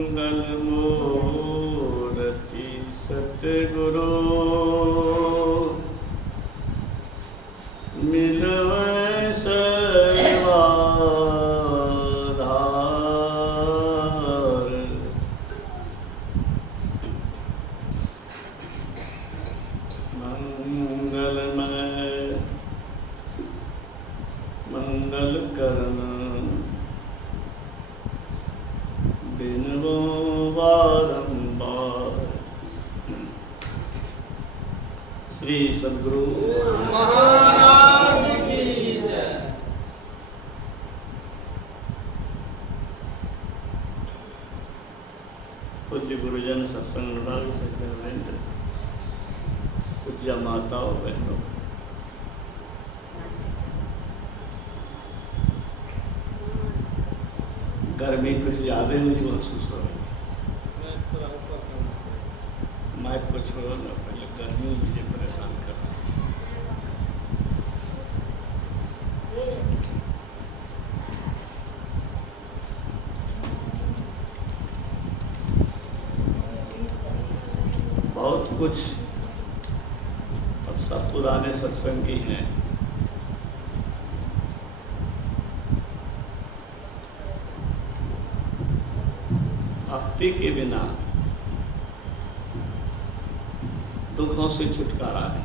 मंगल मूर्ति सतगुरु मिलवै सर्वाधार। मंगलमय मंगल करण बिनवो बारंबार। श्री सद्गुरु महाराज की जय। पूज्य गुरुजन सत्संग पूज्य माताओं बहनों, गर्मी कुछ ज़्यादा मुझे महसूस हो रही है। माइक को छोड़ो ना, पहले गर्मी मुझे परेशान कर रही है। बहुत कुछ अब सब पुराने सत्संगी हैं। भक्ति के बिना दुखों से छुटकारा है।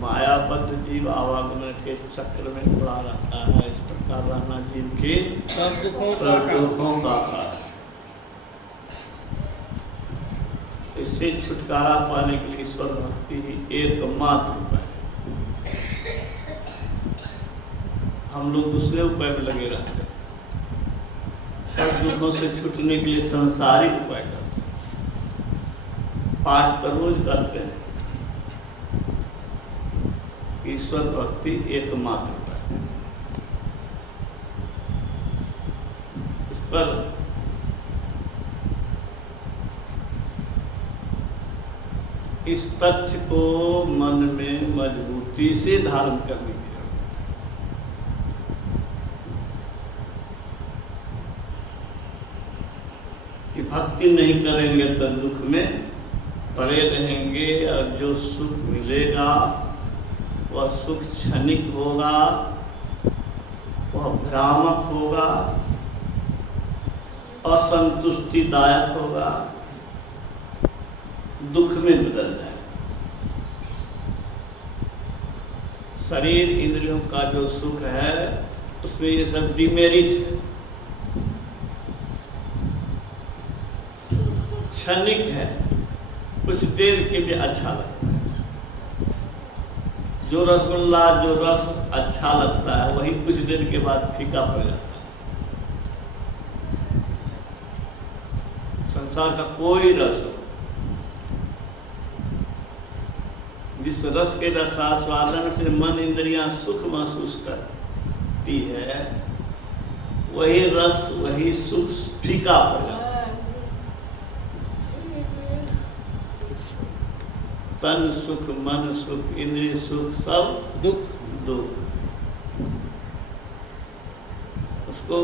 मायाबद्ध जीव आवागमन के चक्र में पड़ा रहता है। इस प्रकार रहना जीव के सब दुखों का है। इससे छुटकारा पाने के लिए ईश्वर भक्ति ही एकमात्र उपाय है। हम लोग दूसरे उपाय में लगे रहते हैं। सब दुखों से छूटने के लिए संसारिक उपाय करते हैं। पाठ तो रोज करते हैं। ईश्वर भक्ति एकमात्र उपाय है। इस पर इस तथ्य को मन में मजबूती से धारण करने की जरूरत है कि भक्ति नहीं करेंगे तो दुख में पड़े रहेंगे, और जो सुख मिलेगा वह सुख क्षणिक होगा, वह भ्रामक होगा, असंतुष्टिदायक होगा, दुख में बदल जाए। शरीर इंद्रियों का जो सुख है उसमें ये सब डिमेरिट है, क्षणिक है, कुछ देर के लिए अच्छा लगता है। जो रसगुल्ला, जो रस अच्छा लगता है वही कुछ देर के बाद फीका पड़ जाता है। संसार का कोई रस हो, जिस रस के रसास्वादन से मन इंद्रियां सुख महसूस करती है, वही रस वही सुख फीका पड़ जाता है। तन सुख, मन सुख, इंद्रिय सुख, सब दुख दुख। उसको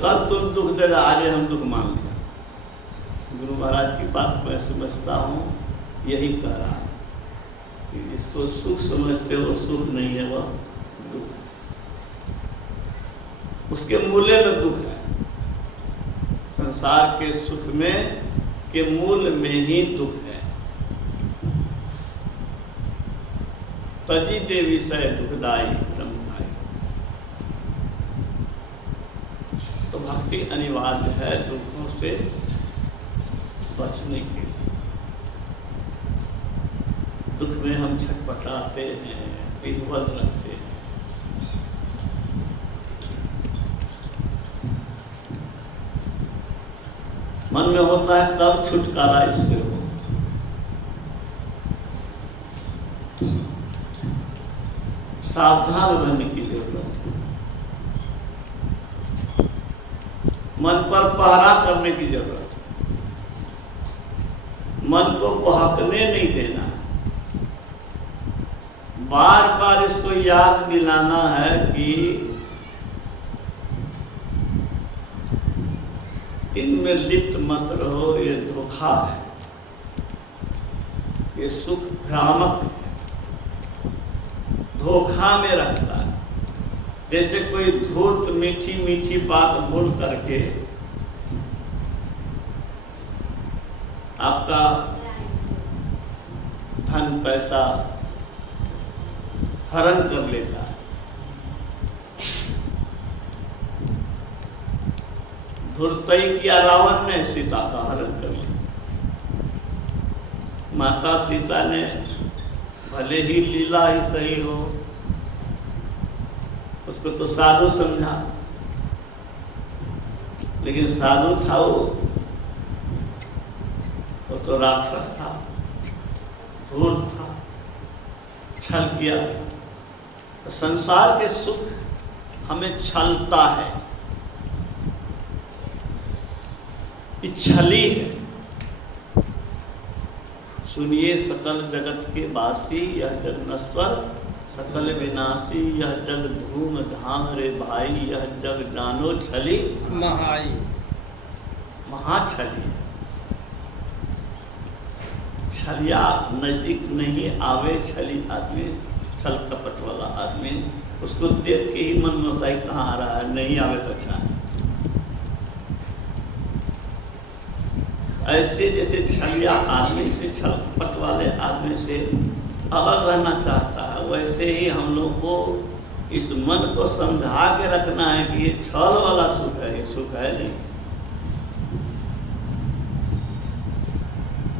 कल तुम दुख देगा, आज हम दुख मान लिया। गुरु महाराज की बात मैं समझता हूँ, यही कह रहा है कि इसको सुख समझते हो, सुख नहीं है, वह दुख है। उसके मूल्य में दुख है। संसार के सुख में के मूल में ही दुख है। तजी दे विषय दुखदाई ब्रह्मदाई। तो भक्ति अनिवार्य है दुखों से बचने के लिए। दुख में हम छटपटाते हैं, विह्वल रहते हैं। मन में होता है कब छुटकारा इससे हो। सावधान रहने की जरूरत है। मन पर पहरा करने की जरूरत है। मन को बहकने नहीं देना। बार बार इसको याद दिलाना है कि इनमें लिप्त मत रहो, ये धोखा है, ये सुख भ्रामक है, धोखा में रखता है। जैसे कोई धूर्त मीठी मीठी बात बोल करके आपका धन पैसा हरण कर लेता है। धूर्तई किया रावण ने, सीता का हरण कर लिया। माता सीता ने भले ही लीला ही सही हो, उसको तो साधु समझा, लेकिन साधु था वो तो राक्षस था, धूर्त था, छल किया था। तो संसार के सुख हमें छलता है, ये छली है। सुनिए सकल जगत के वासी, यह जग नश्वर सकल विनाशी, यह जग धूम धाम रे भाई, यह जग जानो छली महाई। महाछली है। छलिया नजदीक नहीं आवे, छली आदमी, छल कपट वाला आदमी, उसको देख के ही मन में होता है कहाँ आ रहा है, नहीं आवे तो अच्छा है। ऐसे जैसे छलिया आदमी से, छल कपट वाले आदमी से अलग रहना चाहता है, वैसे ही हम लोग को इस मन को समझा के रखना है कि ये छल वाला सुख है, ये सुख है नहीं।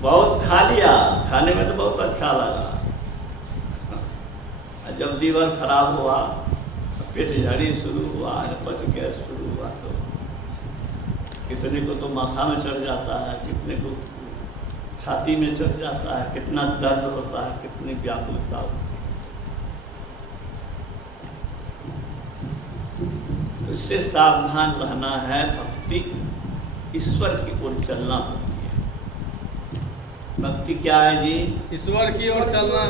बहुत खा लिया, खाने में तो बहुत अच्छा लगा, जब लीवर खराब हुआ, पेट झड़ी शुरू हुआ, पच गैस शुरू हुआ, तो कितने को तो माथा में चढ़ जाता है, कितने को छाती में चढ़ जाता है, कितना दर्द होता है, कितनी व्याकुलता होती है। तो इससे सावधान रहना है। भक्ति ईश्वर की ओर चलना होती है। भक्ति क्या है जी? ईश्वर की ओर चलना।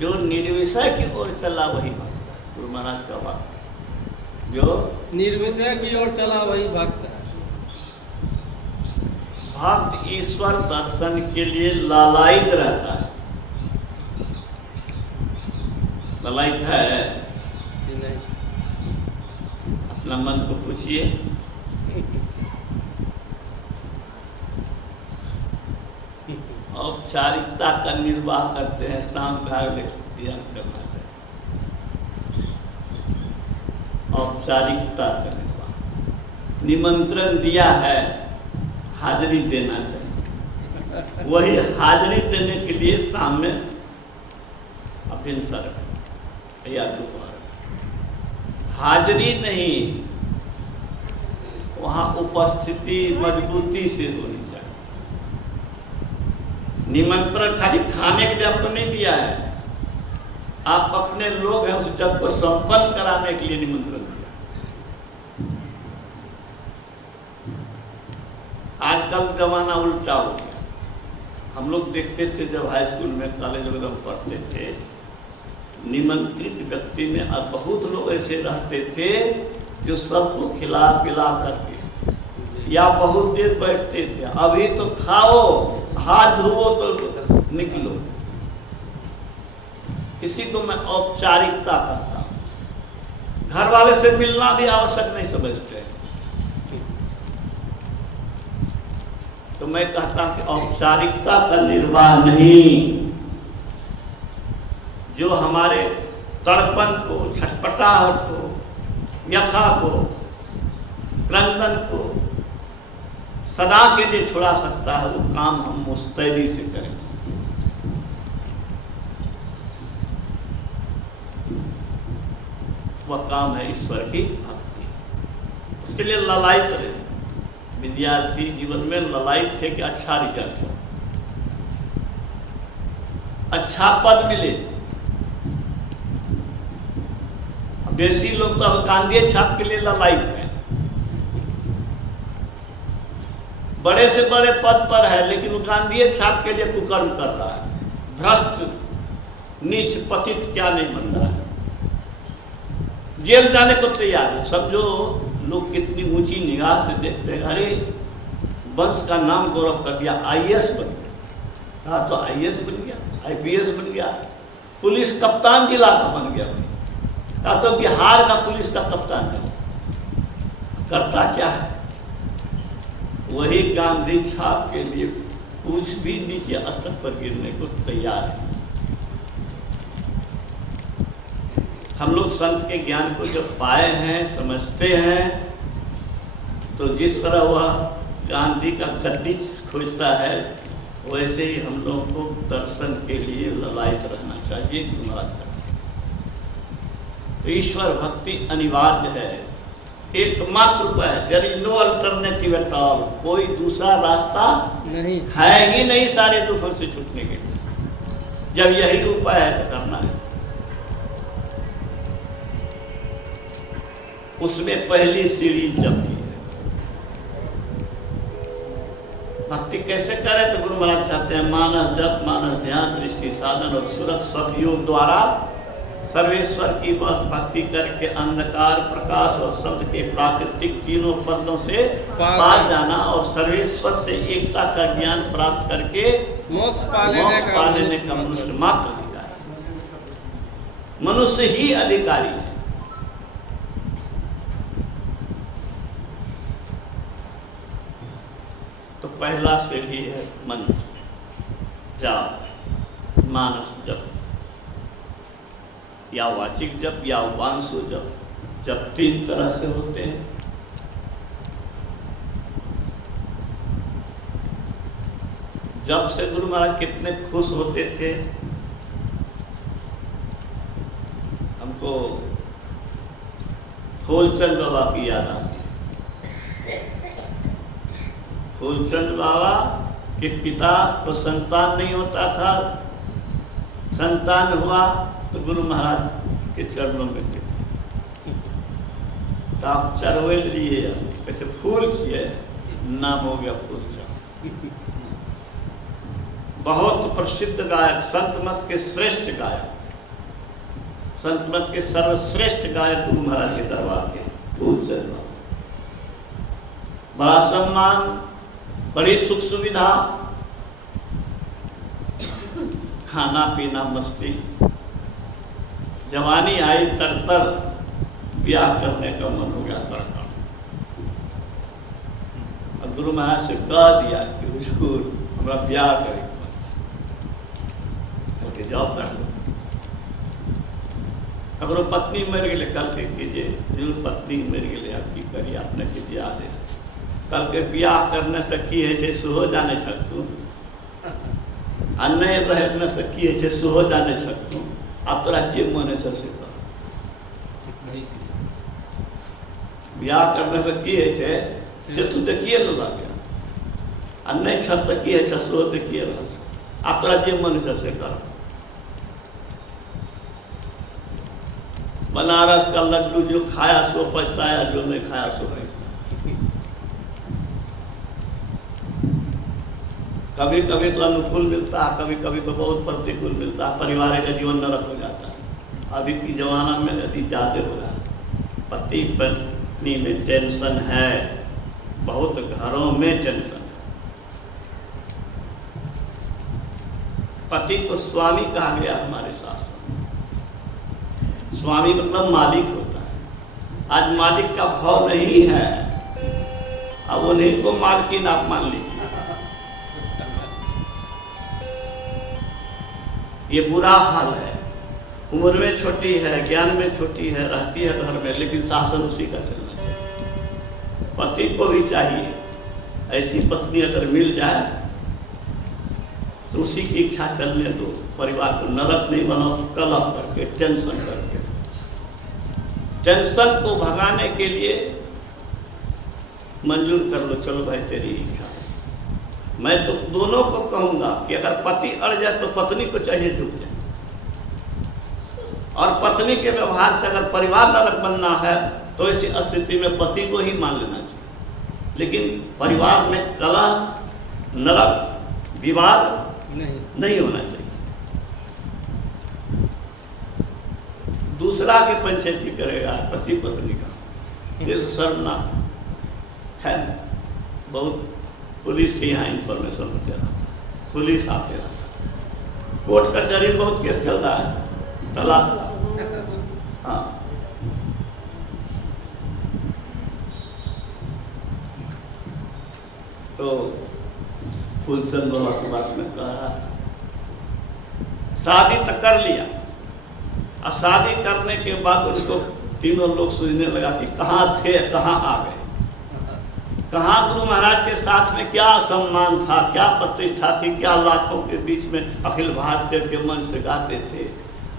जो निर्विषय की ओर चला वही भक्त है। गुरु महाराज का वाक्य, जो निर्विषय की ओर चला वही भक्त है। भक्त ईश्वर दर्शन के लिए लालायित रहता है। लालायित है? नहीं। अपना मन को पूछिए। औपचारिकता का निर्वाह करते हैं, शाम का ध्यान करना चाहिए। औपचारिकता का निर्वाह, निमंत्रण दिया है, हाजिरी देना चाहिए। वही हाजिरी देने के लिए सामने अभिनसर या दोपहर, हाजिरी नहीं, वहाँ उपस्थिति मजबूती से होनी चाहिए। निमंत्रण खाली खाने के लिए आपको नहीं दिया है, आप अपने लोग हैं, उस जब को संपन्न कराने के लिए निमंत्रण दिया। आजकल जमाना उल्टा हो गया। हम लोग देखते थे जब हाई स्कूल में, कॉलेज वगैरह में पढ़ते थे, निमंत्रित व्यक्ति में बहुत लोग ऐसे रहते थे जो सबको खिला पिला करके या बहुत देर बैठते थे। अभी तो खाओ, हाथ धोवो तो निकलो। इसी को मैं औपचारिकता कहता हूँ। घर वाले से मिलना भी आवश्यक नहीं समझते। तो मैं कहता हूं कि औपचारिकता का निर्वाह नहीं, जो हमारे तड़पन को, छटपटाहट को, व्यथा को, क्रंदन को सदा के लिए छुड़ा सकता है, वो काम हम मुस्तैदी से करें। वह काम है ईश्वर की भक्ति। उसके लिए ललायित रहे। विद्यार्थी जीवन में ललायित थे कि अच्छा रिजल्ट हो, अच्छा पद मिले। देसी लोग तो अब गांधी छाप के लिए ललायित हैं। बड़े से बड़े पद पर है, लेकिन वो गांधी छाप के लिए कुकर्म कर रहा है। भ्रष्ट, नीच, पतित क्या नहीं बन रहा है, जेल जाने को तैयार है। समझो लोग कितनी ऊंची निगाह से देखते हैं, अरे वंश का नाम गौरव कर दिया, आईएएस बन गया, कहा तो आईएएस बन गया, आईपीएस बन गया, पुलिस कप्तान जिला का बन गया, कहा तो बिहार का पुलिस का कप्तान है। करता क्या है? वही गांधी छाप के लिए कुछ भी नीचे स्तर पर गिरने को तैयार है। हम लोग संत के ज्ञान को जब पाए हैं, समझते हैं, तो जिस तरह वह गांधी का गद्दी खोजता है, वैसे ही हम लोग को दर्शन के लिए ललायत रहना चाहिए, गुणराज का। तो ईश्वर भक्ति अनिवार्य है, एकमात्र उपाय है। There is no alternative at all, कोई दूसरा रास्ता नहीं है ही नहीं सारे दुखों से छूटने के लिए। जब यही उपाय है तो करना है। उसमें पहली सीढ़ी जपी है। भक्ति कैसे करें? तो गुरु महाराज कहते हैं, मानस जप, मानस ध्यान, दृष्टि साधन और सुरत सब योग द्वारा सर्वेश्वर की भक्ति करके अंधकार, प्रकाश और शब्द के प्राकृतिक तीनों पदों से पार जाना और सर्वेश्वर से एकता का ज्ञान प्राप्त करके मोक्ष पा लेने का मनुष्य मात्र अधिकारी, मनुष्य ही अधिकारी है। तो पहला सीढ़ी है मंत्र, जाप, मानस जप या वाचिक जप या वांसु जप। जब 3 तरह से होते हैं। जब से गुरु महाराज कितने खुश होते थे। हमको फूलचंद बाबा की याद आती है। फूलचंद बाबा के पिता को संतान नहीं होता था, संतान हुआ तो गुरु महाराज के चरणों में गिरे। तो आप चढ़वे लिए, कैसे फूल किए, नाम हो गया फूलचंद। बहुत प्रसिद्ध गायक, संत मत के श्रेष्ठ गायक, संत मत के सर्वश्रेष्ठ गायक गुरु महाराज के दरबार के फूलचंद बाबा। बड़ा सम्मान, बड़ी सुख सुविधा, खाना पीना मस्ती। जवानी आई तर ब्याह करने का मन हो गया तरतर। अब गुरु महाराज से कह दिया कि हुजूर हमारा ब्याह करे, जाओ कर लो। अगर पत्नी मर गए, कल के कीजिए, हुजूर पत्नी मर गए, आप की करिए, आपने कीजिए आदेश। कल के ब्याह करने से की है सुहो जाने सकतू, अन्य रहने से की है सुहो जाने सकतू। आप तोरा जे मन है से कर। ब्याह करने से की है से तू देखिए लो गया, अन्य छत की है सुहो देखिए। आप तोरा जे मन है से कर। बनारस का लड्डू जो खाया सो पछताया, जो नहीं खाया सो पछताया। कभी कभी तो अनुकूल मिलता है, कभी कभी तो बहुत प्रतिकूल मिलता है। परिवार का जीवन नरक हो जाता है। अभी की जमाना में यदि ज़्यादा हो रहा है, पति पत्नी में टेंशन है, बहुत घरों में टेंशन है। पति को स्वामी कहा गया हमारे शास्त्र में। स्वामी मतलब मालिक होता है। आज मालिक का भाव नहीं है, अब उन्हीं को मालकिन आप मान लीजिए। ये बुरा हाल है। उम्र में छोटी है, ज्ञान में छोटी है, रहती है घर में, लेकिन शासन उसी का चलना चाहिए। पति को भी चाहिए ऐसी पत्नी अगर मिल जाए तो उसी की इच्छा चलने दो। परिवार को नरक नहीं बनाओ, कलह करके, टेंशन करके। टेंशन को भगाने के लिए मंजूर कर लो, चलो भाई तेरी इच्छा। मैं तो दोनों को कहूंगा कि अगर पति अड़ जाए तो पत्नी को चाहिए झुक जाए, और पत्नी के व्यवहार से अगर परिवार नरक बनना है तो इस स्थिति में पति को ही मान लेना चाहिए। लेकिन परिवार में कलह, नरक, विवाद नहीं होना चाहिए। दूसरा की पंचायती करेगा पति पत्नी का, ये तो शर्मनाक है। बहुत पुलिस के यहाँ इंफॉर्मेशन होते रहा, पुलिस आते रहा, कोर्ट कचहरी में बहुत केस चल रहा है, तलाक। हाँ, तो फूलचंद बाबा की बात में कह रहा है, शादी तक कर लिया और शादी करने के बाद उनको तीनों लोग सोचने लगा कि कहाँ थे, कहाँ आ गए, कहाँ गुरु महाराज के साथ में क्या सम्मान था, क्या प्रतिष्ठा थी, क्या लाखों के बीच में अखिल भारतीय के मन से गाते थे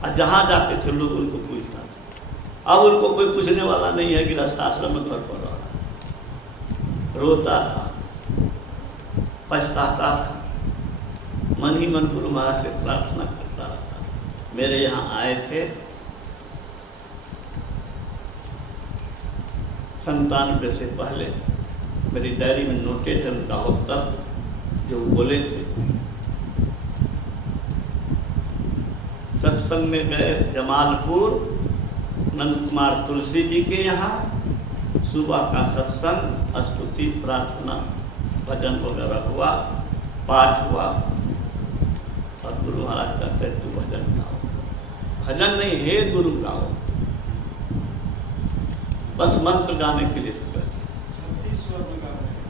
और जहाँ जाते थे लोग उनको पूछता था। अब उनको कोई पूछने वाला नहीं है, गृहस्थ आश्रम में घर पर रहा, रोता था, पछताता था, मन ही मन गुरु महाराज से प्रार्थना करता रहता था। मेरे यहाँ आए थे 97 से पहले, मेरी डायरी में नोटेड है उनका वक्तव्य जो बोले थे। सत्संग में गए जमालपुर नंद कुमार तुलसी जी के यहाँ, सुबह का सत्संग, स्तुति, प्रार्थना, भजन वगैरह हुआ, पाठ हुआ और गुरु महाराज कहते तू भजन गाओ, भजन नहीं हे गुरु गाओ, बस मंत्र गाने के लिए 36 स्वर में गा रहे हैं।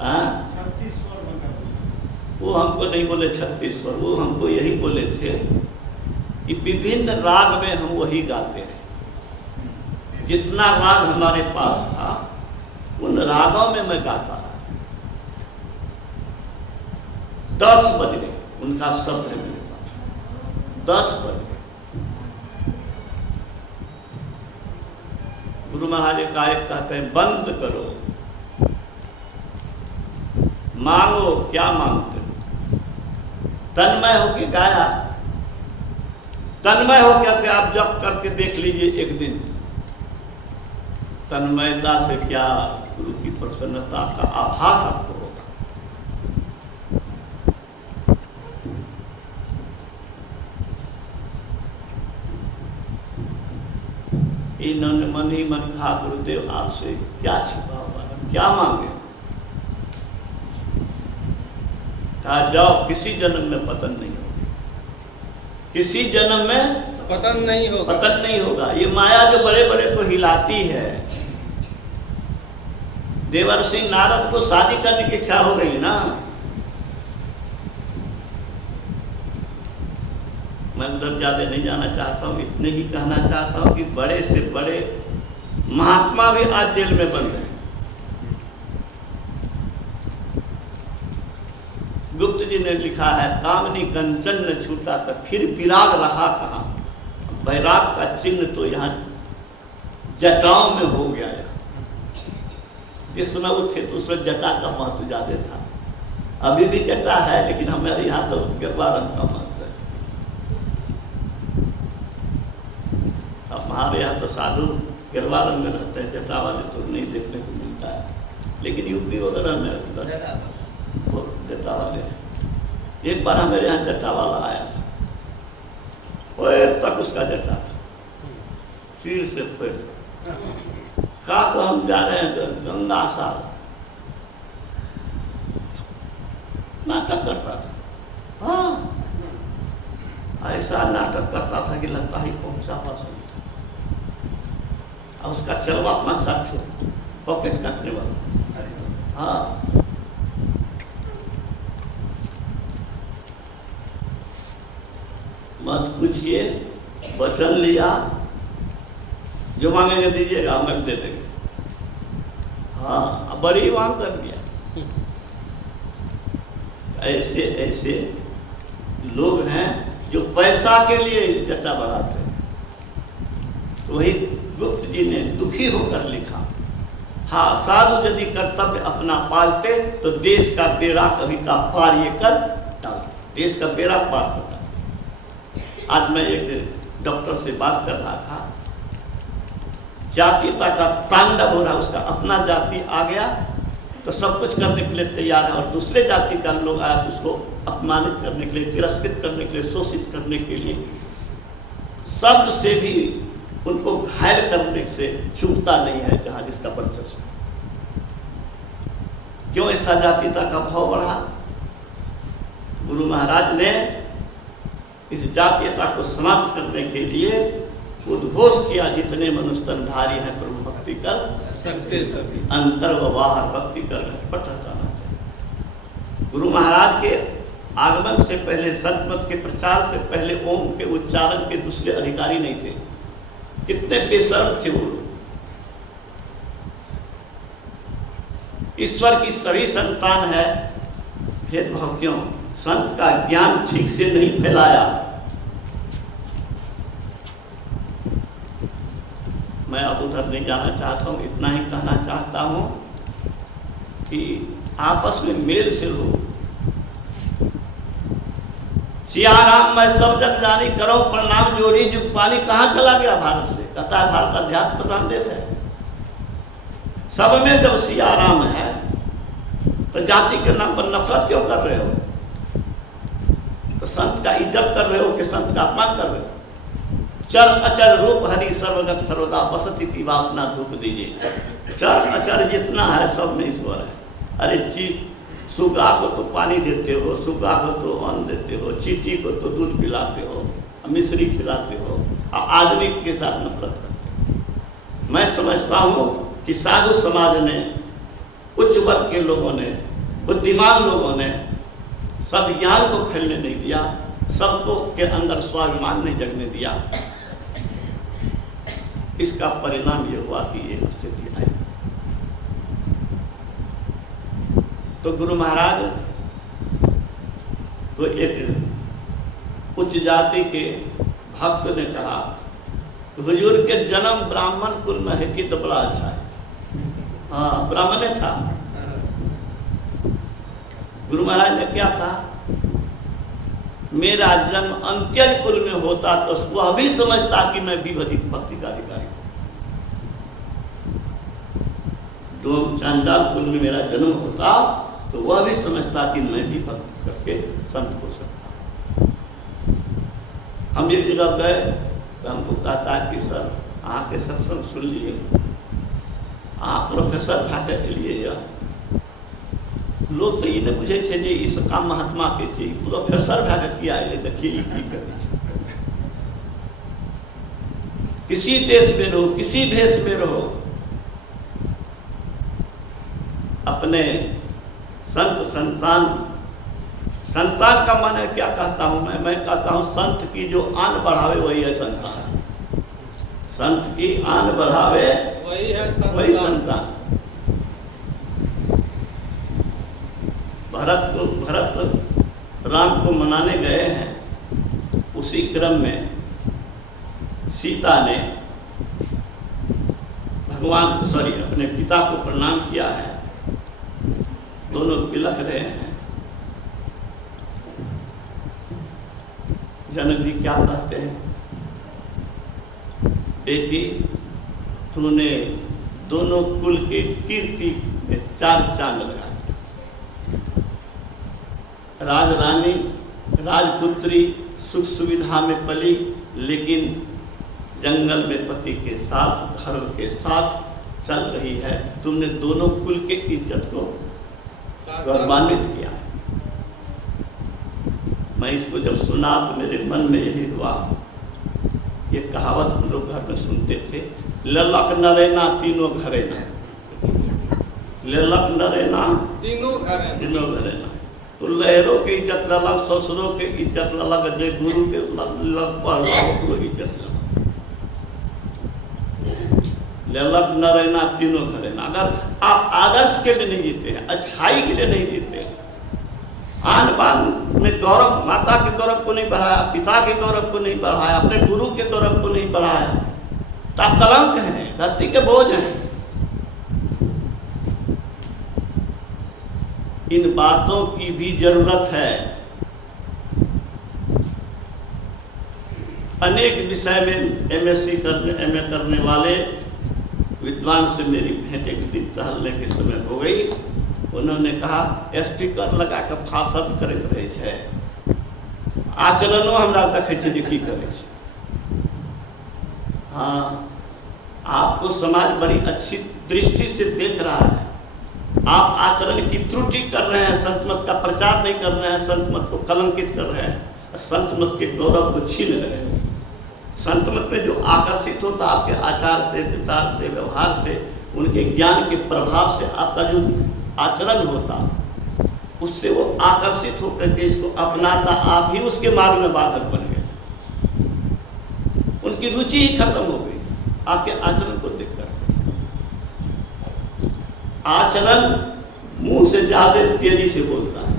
हाँ, 36 स्वर में गा रहे हैं। वो हमको नहीं बोले 36 स्वर, वो हमको यही बोले थे कि विभिन्न राग में हम वही गाते रहे। जितना राग हमारे पास था उन रागों में मैं गाता रहा। 10 बज गए, उनका शब्द है मेरे पास, 10 बज गए। गुरु महाराज एकाएक कहते हैं बंद करो, मांगो क्या मांगते हो। तन्मय होके गाया, तन्मय होकर आप जब करके देख लीजिए एक दिन, तन्मयता से क्या गुरु की प्रसन्नता का आभास आपको होगा। इन्होंने मन ही मन कहा गुरुदेव आपसे क्या छिपा हुआ है, क्या मांगे। कहा जाओ, किसी जन्म में पतन नहीं होगा, किसी जन्म में पतन नहीं होगा, पतन नहीं होगा। ये माया जो बड़े बड़े को हिलाती है, देवर्षि नारद को शादी करने की इच्छा हो गई ना, मैं उधर ज्यादा नहीं जाना चाहता हूँ, इतने ही कहना चाहता हूँ कि बड़े से बड़े महात्मा भी आज जेल में बंद हैं। गुप्त जी ने लिखा है, कामनी कंचन न छूटा तो फिर विराग रहा कहाँ। वैराग का चिन्ह तो यहाँ जटाओं में हो गया है। जिस समय वो थे तो उसमें जटा का महत्व ज्यादा था। अभी भी जटा है, लेकिन हमारे यहाँ तो गिरवा रंग का महत्व है। अब हमारे यहाँ तो साधु गिरवा रंग में रहते हैं, जटा वाले तो नहीं देखने को मिलता है, लेकिन यूपी वगैरह में वो जटा वाले। एक बार हमारे यहाँ जटा वाला आया था, पैर तक उसका जटा था, सिर से पैर तक। कहा तो हम जा रहे हैं गंगा सार, नाटक करता था। हाँ, ऐसा नाटक करता था कि लगता ही पहुंचा पसंद था। और उसका चलवा 5-7 पॉकेट काटने वाला। हाँ, मत पूछिए, वचन लिया, जो मांगेंगे दीजिएगा, हम दे देंगे। हाँ, बड़ी मांग कर दिया। ऐसे ऐसे लोग हैं जो पैसा के लिए जटा बढ़ाते हैं। तो वही गुप्त जी ने दुखी होकर लिखा, हाँ, साधु यदि कर्तव्य अपना पालते तो देश का बेड़ा कभी का पार ये कर डालते, देश का बेड़ा पार कर डालते। आज मैं एक डॉक्टर से बात कर रहा था, जातीयता का तांडव हो रहा, उसका अपना जाति आ गया तो सब कुछ करने के लिए तैयार है, और दूसरे जाति का लोग आया तो उसको अपमानित करने के लिए, तिरस्कृत करने के लिए, शोषित करने के लिए, शब्द से भी उनको घायल करने से चूकता नहीं है जहां जिसका वर्चस्व। क्यों ऐसा जातीयता का भाव बढ़ा? गुरु महाराज ने इस जातीयता को समाप्त करने के लिए उद्घोष किया, जितने मनुष्य तनधारी हैं प्रभु भक्ति कर सकते सभी, अंतर व बाहर भक्ति कर घटपट हटाना चाहिए। गुरु महाराज के आगमन से पहले, सतमत के प्रचार से पहले ओम के उच्चारण के दूसरे अधिकारी नहीं थे। कितने बेशर्म थे वो लोग। ईश्वर की सभी संतान है, भेदभाव क्यों? संत का ज्ञान ठीक से नहीं फैलाया। मैं अब उधर नहीं जाना चाहता हूँ, इतना ही कहना चाहता हूँ कि आपस में मेल से हो। सिया राम मैं सब जग जानी, करो प्रणाम जोड़ी जुग पानी। कहाँ चला गया भारत से? कहता है भारत अध्यात्म प्रधान देश है। सब में जब सिया राम है तो जाति के नाम पर नफरत क्यों कर रहे हो? तो संत का इज्जत कर रहे हो कि संत का अपमान कर रहे हो? चल अचल रूप हरि सर्वगत सर्वदा बसति की वासना धूप दीजिए। चल अचल जितना है सब में ईश्वर है। अरे सुगा को तो पानी देते हो, सुगा को तो अन्न देते हो, चींटी को तो दूध पिलाते हो, मिश्री खिलाते हो, और आदमी के साथ नफरत करते हो। मैं समझता हूँ कि साधु समाज ने, उच्च वर्ग के लोगों ने, बुद्धिमान लोगों ने सद्ज्ञान को फैलने नहीं दिया, सबको के अंदर स्वाभिमान नहीं जगने दिया। इसका परिणाम ये हुआ कि ये स्थिति आई। तो गुरु महाराज तो एक उच्च जाति के भक्त ने कहा, हुजूर के जन्म ब्राह्मण कुल में है कि तो बड़ा अच्छा है। हाँ, ब्राह्मण था। गुरु महाराज ने क्या कहा? मेरा जन्म अंत्यज कुल में होता तो वह भी समझता कि मैं भी अधिक भक्ति का अधिकारी हूं। जो चांडाल कुल में मेरा जन्म होता तो वह भी समझता कि मैं भी भक्ति करके संत हो सकता। हम एक जगह गए तो हमको कहता कि सर आके सत्संग सुन लिए, आप प्रोफेसर भागे लिए। लोग तो ये नहीं बुझे छे जे इस काम महात्मा के छे, प्रोफेसर भागे किया है, देखिए की करे छे। किसी देश में रहो, किसी भेष में रहो, अपने संत संतान, संतान का माने क्या कहता हूं मैं कहता हूं संत की जो आन बढ़ावे वही है संतान। संत की आन बढ़ावे वही है संतान। वही संतान। भरत राम को मनाने गए हैं, उसी क्रम में सीता ने अपने पिता को प्रणाम किया है। दोनों तिलक रहे हैं। जनक जी क्या कहते हैं? बेटी तूने दोनों कुल के कीर्ति में 4 चांद लगाए। राजरानी राजपुत्री सुख सुविधा में पली, लेकिन जंगल में पति के साथ धर्म के साथ चल रही है। तुमने दोनों कुल के इज्जत को गौरवान्वित किया। मैं इसको जब सुना तो मेरे मन में यही हुआ। ये कहावत हम लोग घर में सुनते थे, ललक नरेना तीनों घरेना। ललक नरेना तीनों घरेना। तो लहरों की इज्जत ललक, ससुरों के इज्जत ललक, जय गुरु के इज्जत ललक न रहना तीनों घरेना। अगर आप आदर्श के लिए नहीं जीते हैं, अच्छाई के लिए नहीं जीते हैं, आन बान में गौरव, माता के गौरव को नहीं बढ़ाया, पिता के गौरव को नहीं बढ़ाया, अपने गुरु के गौरव को नहीं बढ़ाया, तो आप कलंक हैं, धरती के बोझ हैं। इन बातों की भी जरूरत है। अनेक विषय में एमएससी एमए करने वाले विद्वान से मेरी भेंट एक दिन टहलने के समय हो गई। उन्होंने कहा स्पीकर लगा के फासद करते रहे छे, आचरणों हमरा देखे छे जे की करे छे। हाँ, आपको समाज बड़ी अच्छी दृष्टि से देख रहा है। आप आचरण की त्रुटि कर रहे हैं, संत मत का प्रचार नहीं कर रहे हैं, संत मत को कलंकित कर रहे हैं, संत मत के गौरव को छीन रहे हैं। संत मत में जो आकर्षित होता आपके आचार से, विचार से, व्यवहार से, उनके ज्ञान के प्रभाव से आपका जो आचरण होता, उससे वो आकर्षित होकर के इसको अपनाता, आप ही उसके मार्ग में बाधक बन गए। उनकी रुचि ही खत्म हो गई आपके आचरण को देखकर। आचरण मुंह से ज्यादा तेजी से बोलता है,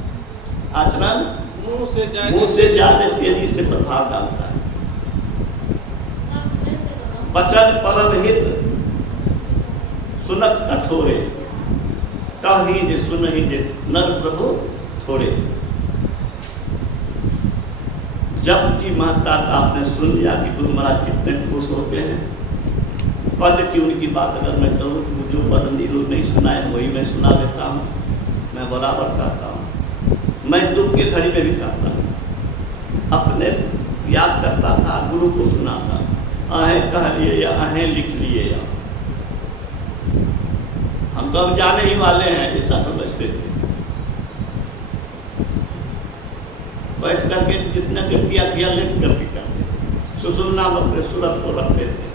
आचरण मुंह से ज्यादा तेजी से प्रभाव डालता है। वचन परम हित सुनत कठोरे, कह ही जे सुन ही जे नर प्रभु थोड़े। जब जी महत्ता का आपने सुन लिया कि गुरु महाराज कितने खुश होते हैं। पद की उनकी बात अगर मैं करूँ तो जो पद नीलू नहीं सुनाए वही मैं सुना देता हूँ, मैं बराबर करता हूँ। मैं दुख के घड़ी में भी करता हूँ, अपने याद करता था, गुरु को सुनाता, आहें कह लिए या आहें लिख लिए या हम तो अब जाने ही वाले हैं, ऐसा समझते थे। बैठ करके जितने देर किया लेट करके करते, सुसुमना में सूरत को रखते थे,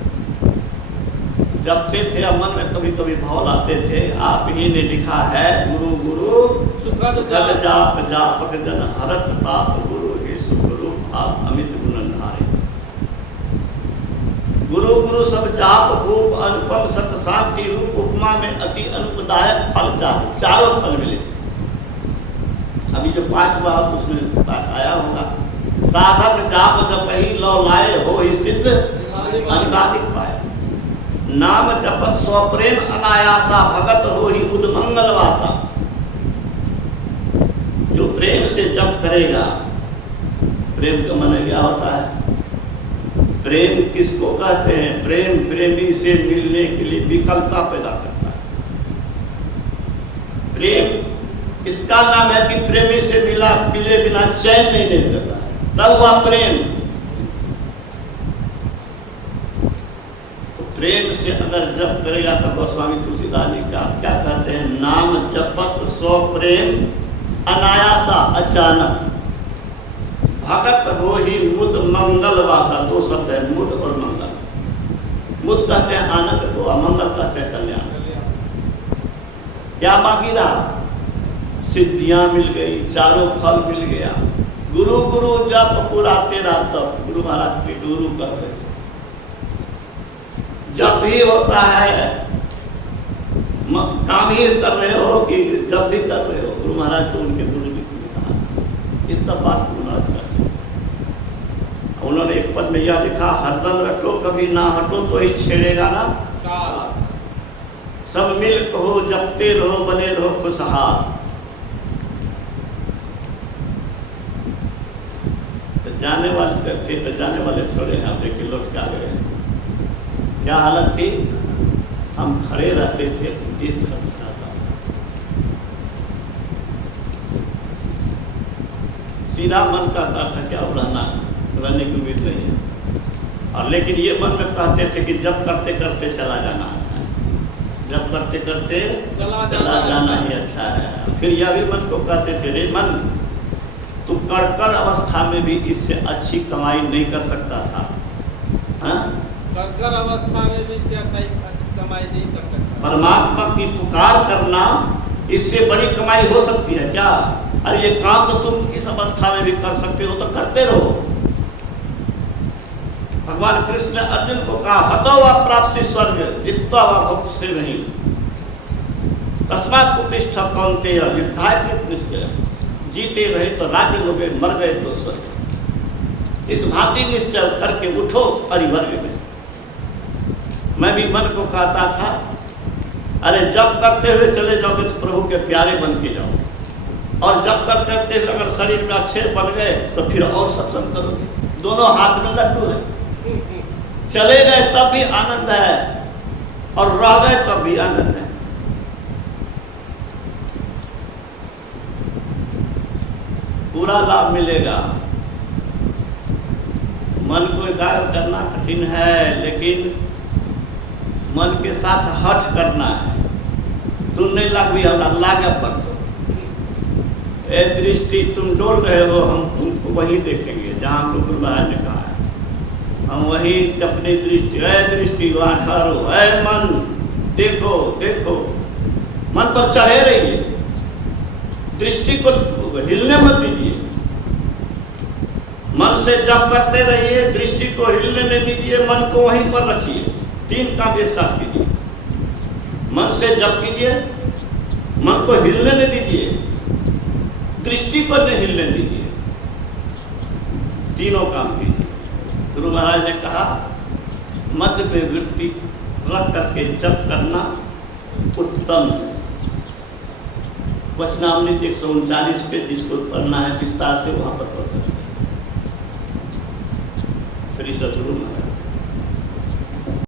जपते थे। मन में कभी कभी भाव लाते थे, आप ही ने लिखा है गुरु गुरु सुखद जाप जापक जन हरत ताप, गुरु ही सुख रूप आप अमित गुणधारे। गुरु गुरु सब जाप खूब अनुपम सत शांति रूप, उपमा में अति अनुपदायक फल चाहे, चारों फल मिले थे। अभी जो 5 बार उसमें पाठ आया होगा, साधक जाप जपहि लौ लाए हो ही सिद्ध अनिबाधिक पाए। नाम जपत सौ प्रेम अनायासा, भगत हो ही बुध मंगल वासा। जो प्रेम से जप करेगा, प्रेम का मन क्या होता है? प्रेम किसको कहते हैं? प्रेम प्रेमी से मिलने के लिए विकलता पैदा करता है। प्रेम इसका नाम है कि प्रेमी से मिले बिना चैन नहीं रहता है, तब हुआ प्रेम। तो प्रेम से अगर जप करेगा तब गोस्वामी तुलसीदास जी का क्या कहते हैं? नाम जपत सो प्रेम अनायासा, अचानक। भगत हो ही मुद मंगल वासा, 2 शब्द है, मुद और मंगल। मुद कहते हैं आनंद को, अमंगल कहते हैं कल्याण। क्या बाकी रहा? सिद्धियां मिल गई, चारों फल मिल गया। गुरु गुरु जप पूरा तेरा तप, गुरु महाराज के गुरु कहते थे। जब भी होता है, काम ही कर रहे हो कि जब भी कर रहे हो, गुरु महाराज तो उनके गुरु जी ने कहा। इस सब बात गुरु महाराज करते। उन्होंने एक पद में यह लिखा, हरदम रटो कभी ना हटो तो ही छेड़ेगा ना। सब मिल कहो जपते रहो बने रहो खुशहाल। तो जाने वाले थे तो जाने वाले थोड़े हैं, देखिए लौट के आ गए। क्या हालत थी? हम खड़े रहते थे, एक था, सीधा मन कहता था क्या रहने की उम्मीद नहीं है। और लेकिन ये मन में कहते थे कि जब करते करते चला जाना अच्छा है, जब करते करते चला जाना ही अच्छा है। फिर यह भी मन को कहते थे, रे मन तू कड़कर अवस्था में भी इससे अच्छी कमाई नहीं कर सकता था। कड़कर अवस्था में भी इससे अच्छी कमाई नहीं कर सकता। परमात्मा की पुकार करना, इससे बड़ी कमाई हो सकती है क्या? अरे ये काम तो तुम इस अवस्था में भी कर सकते हो, तो करते रहो। भगवान कृष्ण ने अर्जुन को कहा, हतो वा प्राप्ति स्वर्ग जिसता वा भक्त से नहीं, तस्मात् उत्तिष्ठ कौन्तेय युद्धाय निश्चय। जीते रहे तो राज्य लोगे, मर गए तो स्वर्ग। इस भांति निश्चय करके उठो परिवर्ग में। मैं भी मन को कहता था, अरे जब करते हुए चले जाओगे तो प्रभु के प्यारे बन के जाओ, और जब तक करते हुए अगर शरीर में अच्छे बन गए तो फिर और सत्संग करोगे। दोनों हाथ में लड्डू है, चले गए तब भी आनंद है और रह गए तब भी आनंद है। पूरा लाभ मिलेगा। मन को एकाग्र करना कठिन है, लेकिन मन के साथ हठ करना है। तुम नहीं लागू, हम लागे पर तो ए दृष्टि तुम डोल रहे हो, हम तुमको वही देखेंगे जहाँ हमको गुरु महाराज ने कहा है। हम वही अपनी दृष्टि, ए दृष्टि वहाँ ठहरो, ए मन देखो देखो, मन पर चढ़े रहिए, दृष्टि को हिलने मत दीजिए। मन से जप करते रहिए, दृष्टि को हिलने नहीं दीजिए, मन को वहीं पर रखिए। 3 काम एक साथ कीजिए। मन से जप कीजिए, मन को हिलने नहीं दीजिए, दृष्टि को नहीं हिलने दीजिए, तीनों काम कीजिए। गुरु महाराज ने कहा मध्य में वृत्ति रख करके जप करना उत्तम है। वचनामृत 139 पे जिसको पढ़ना है विस्तार से वहां पर पढ़ सकते हैं। श्री सद्गुरु महाराज।